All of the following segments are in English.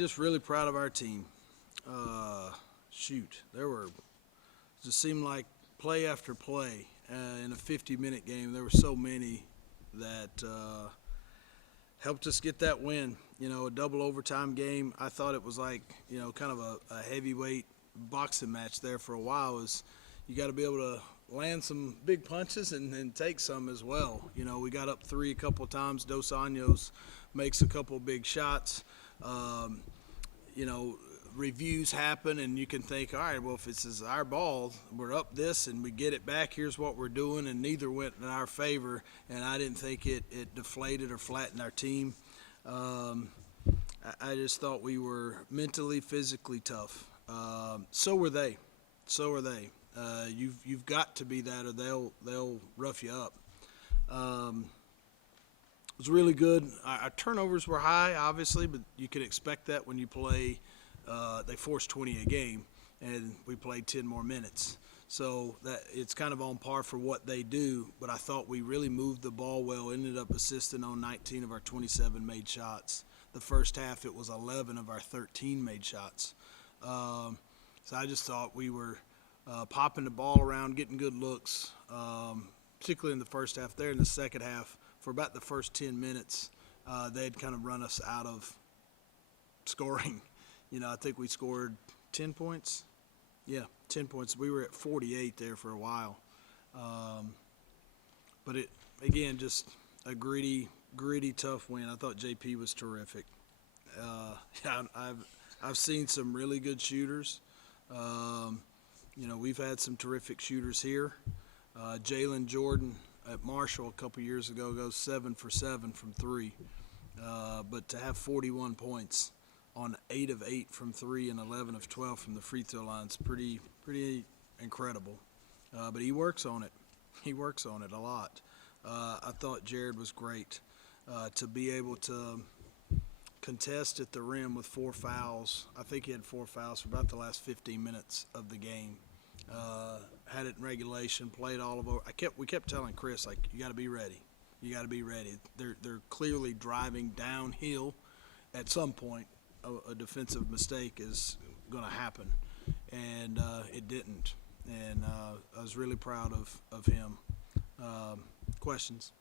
just really proud of our team. Just seemed like play after play in a 50-minute game. There were so many that helped us get that win. A double overtime game. I thought it was like, kind of a heavyweight boxing match there for a while. You got to be able to land some big punches and take some as well. We got up 3 a couple of times. Dos Anjos makes a couple of big shots. Reviews happen, and you can think, all right, well, if this is our ball, we're up this, and we get it back, here's what we're doing, and neither went in our favor, and I didn't think it deflated or flattened our team. I just thought we were mentally, physically tough. So were they. You've got to be that, or they'll rough you up. It was really good. Our turnovers were high, obviously, but you could expect that when you play. They forced 20 a game, and we played 10 more minutes. So that it's kind of on par for what they do, but I thought we really moved the ball well, ended up assisting on 19 of our 27 made shots. The first half, it was 11 of our 13 made shots. So I just thought we were popping the ball around, getting good looks, particularly in the first half. There in the second half, for about the first 10 minutes, they'd kind of run us out of scoring. I think we scored 10 points. Yeah, 10 points. We were at 48 there for a while. But again, just a gritty, tough win. I thought JP was terrific. I've seen some really good shooters. We've had some terrific shooters here. Jalen Jordan at Marshall a couple years ago goes 7 for 7 from 3. But to have 41 points on 8 of 8 from 3 and 11 of 12 from the free throw line is pretty incredible. But he works on it. He works on it a lot. I thought Jared was great to be able to contest at the rim with 4 fouls. I think he had 4 fouls for about the last 15 minutes of the game. Had it in regulation, played all of over. We kept telling Chris, like, you got to be ready. You got to be ready. They're clearly driving downhill. At some point, a defensive mistake is going to happen, and it didn't. And I was really proud of him. Questions?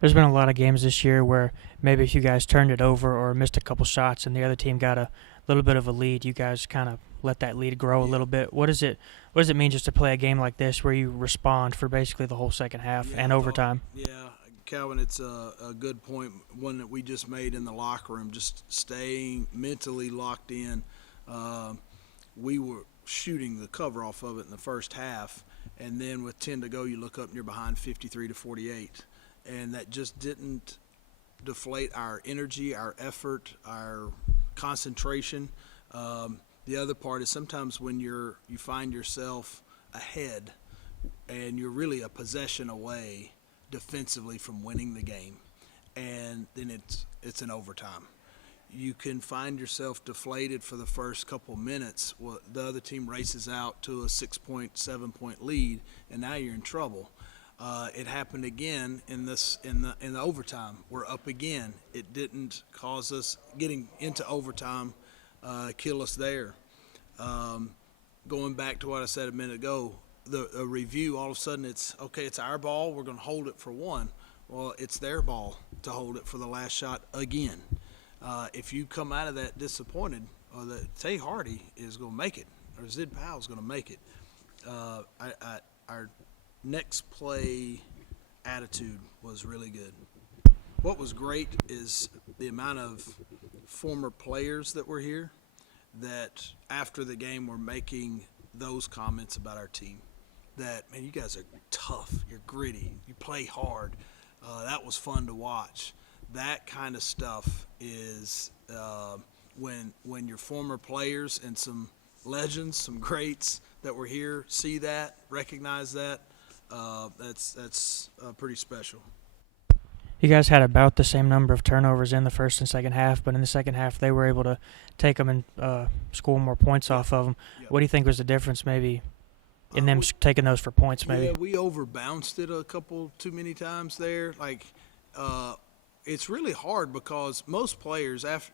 There's been a lot of games this year where maybe if you guys turned it over or missed a couple shots and the other team got a little bit of a lead, you guys kind of let that lead grow a little bit. What does it mean just to play a game like this where you respond for basically the whole second half and overtime? Calvin, it's a good point, one that we just made in the locker room, just staying mentally locked in. We were shooting the cover off of it in the first half, and then with 10 to go, you look up and you're behind 53-48. And that just didn't deflate our energy, our effort, our concentration. The other part is sometimes when you find yourself ahead and you're really a possession away defensively from winning the game, and then it's an overtime. You can find yourself deflated for the first couple minutes. Well, the other team races out to a 6-point, 7-point lead, and now you're in trouble. It happened again in the overtime. We're up again. It didn't cause us getting into overtime, kill us there. Going back to what I said a minute ago, the review, all of a sudden it's our ball. We're going to hold it for one. Well, it's their ball to hold it for the last shot again. If you come out of that disappointed, or that Tay Hardy is going to make it, or Zid Powell is going to make it, our next play attitude was really good. What was great is the amount of former players that were here that after the game were making those comments about our team. That, man, you guys are tough, you're gritty, you play hard. That was fun to watch. That kind of stuff is when your former players and some legends, some greats that were here see that, recognize that, that's pretty special. You guys had about the same number of turnovers in the first and second half, but in the second half they were able to take them and score more points off of them. Yep. What do you think was the difference maybe in them taking those for points maybe? Yeah, we overbounced it a couple too many times there. Like, it's really hard because most players, after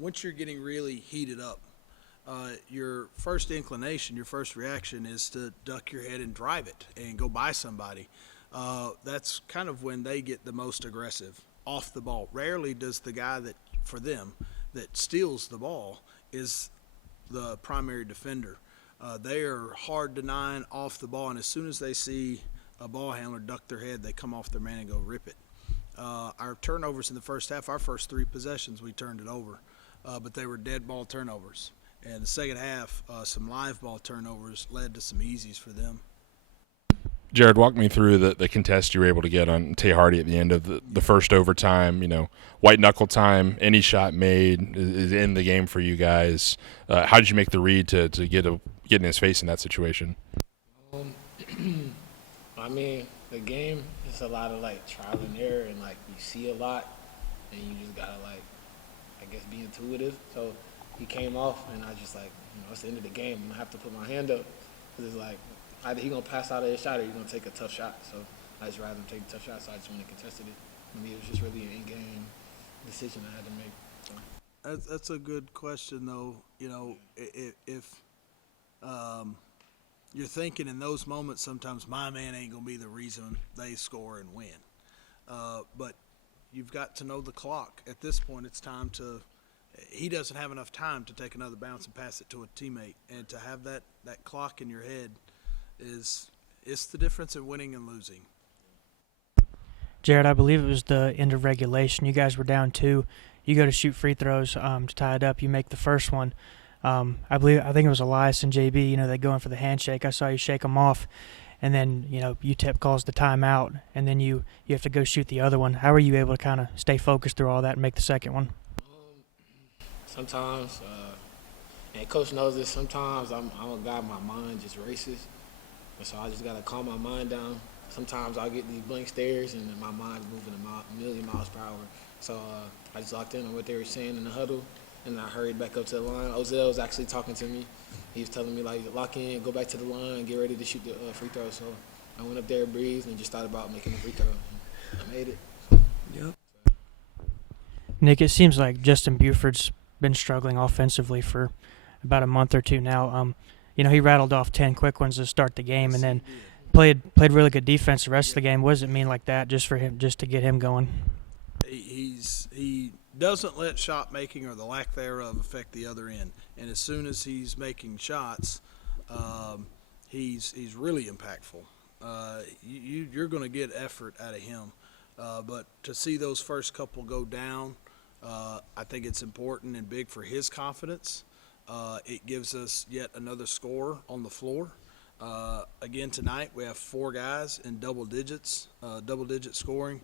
once you're getting really heated up, your first inclination, your first reaction is to duck your head and drive it and go by somebody. That's kind of when they get the most aggressive off the ball. Rarely does the guy for them, that steals the ball is the primary defender. They are hard denying off the ball, and as soon as they see a ball handler duck their head, they come off their man and go rip it. Our turnovers in the first half, our first 3 possessions, we turned it over, but they were dead ball turnovers. And the second half, some live ball turnovers led to some easies for them. Jared, walk me through the contest you were able to get on Tay Hardy at the end of the first overtime. White knuckle time, any shot made is in the game for you guys. How did you make the read to get in his face in that situation? I mean, the game is a lot of trial and error, and you see a lot, and you just gotta I guess be intuitive. So he came off, and I just it's the end of the game. I'm gonna have to put my hand up because it's either he gonna pass out of his shot or he's gonna take a tough shot. So I just rather him take a tough shot. So I just went and contested it. I mean, it was just really an in-game decision I had to make. So. That's a good question, though. If you're thinking in those moments, sometimes my man ain't gonna be the reason they score and win. But you've got to know the clock. At this point, it's time to. He doesn't have enough time to take another bounce and pass it to a teammate, and to have that clock in your head it's the difference in winning and losing. Jared, I believe it was the end of regulation. You guys were down 2. You go to shoot free throws to tie it up. You make the first one. I think it was Elias and JB. They go in for the handshake. I saw you shake them off, and then UTEP calls the timeout, and then you have to go shoot the other one. How are you able to kind of stay focused through all that and make the second one? Sometimes, and Coach knows this. Sometimes I'm a guy. My mind just races. So I just got to calm my mind down. Sometimes I'll get these blank stares and then my mind's moving a million miles per hour. So I just locked in on what they were saying in the huddle, and I hurried back up to the line. Ozell was actually talking to me. He was telling me, lock in, go back to the line, get ready to shoot the free throw. So I went up there, breathed, and just thought about making the free throw. I made it. Yep. Nick, it seems like Justin Buford's been struggling offensively for about a month or 2 now. He rattled off 10 quick ones to start the game, and then played really good defense the rest of the game. What does it mean like that, just to get him going? He doesn't let shot making or the lack thereof affect the other end, and as soon as he's making shots, he's really impactful. You're going to get effort out of him, but to see those first couple go down, I think it's important and big for his confidence. It gives us yet another score on the floor. Again, tonight we have 4 guys in double digit scoring.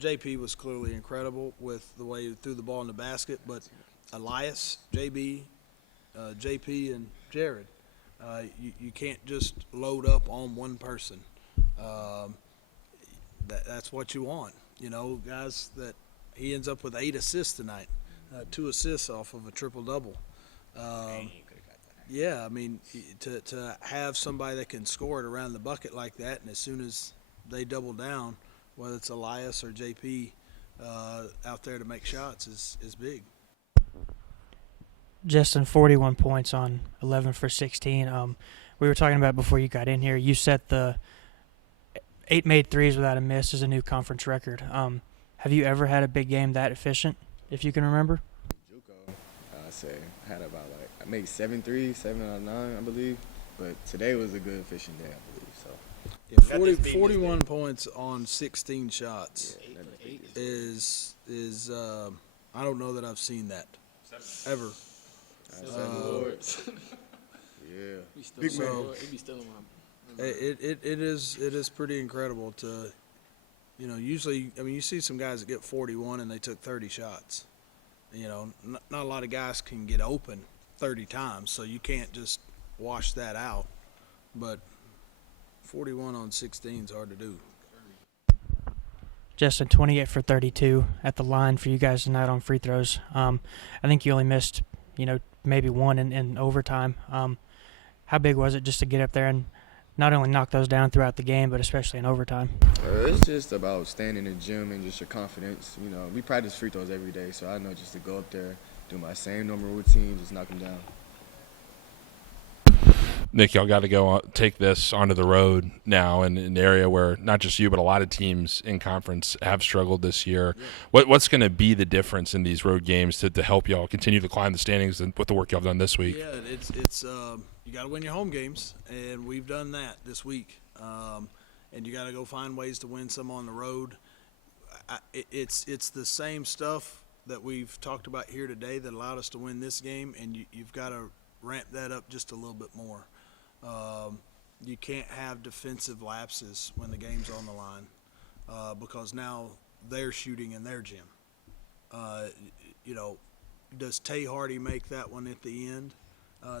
JP was clearly incredible with the way he threw the ball in the basket, but Elias, JB, JP, and Jared, you can't just load up on one person. That's what you want. Guys that he ends up with 8 assists tonight, 2 assists off of a triple-double. Yeah, I mean, to have somebody that can score it around the bucket like that, and as soon as they double down, whether it's Elias or JP out there to make shots is big. Justin, 41 points on 11 for 16. We were talking about before you got in here. You set the 8 made threes without a miss as a new conference record. Have you ever had a big game that efficient, if you can remember? JUCO, I say I had about I made 7 threes, 7 out of 9, I believe. But today was a good efficient day, I believe. So. Yeah, 41 points on 16 shots is I don't know that I've seen that ever. Yeah. It is pretty incredible to, usually, I mean, you see some guys that get 41 and they took 30 shots. Not a lot of guys can get open 30 times, so you can't just wash that out. But 41 on 16 is hard to do. Justin, 28 for 32 at the line for you guys tonight on free throws. I think you only missed, maybe 1 in overtime. How big was it just to get up there and not only knock those down throughout the game, but especially in overtime? It's just about staying in the gym and just your confidence. We practice free throws every day, so I know just to go up there do my same normal routine, just knock them down. Nick, y'all got to go take this onto the road now in an area where not just you, but a lot of teams in conference have struggled this year. Yeah. What's going to be the difference in these road games to help y'all continue to climb the standings and with the work y'all have done this week? Yeah, it's you got to win your home games, and we've done that this week. And you got to go find ways to win some on the road. It's the same stuff that we've talked about here today that allowed us to win this game, and you've got to ramp that up just a little bit more. You can't have defensive lapses when the game's on the line because now they're shooting in their gym. Does Tay Hardy make that one at the end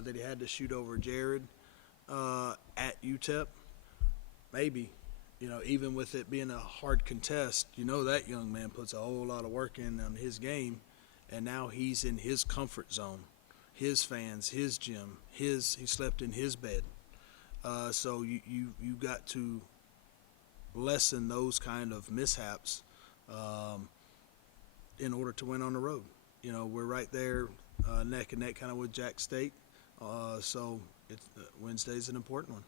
that he had to shoot over Jared at UTEP? Maybe. Even with it being a hard contest, that young man puts a whole lot of work in on his game, and now he's in his comfort zone, his fans, his gym, he slept in his bed. So you got to lessen those kind of mishaps in order to win on the road. We're right there neck and neck kind of with Jack State. So Wednesday's an important one.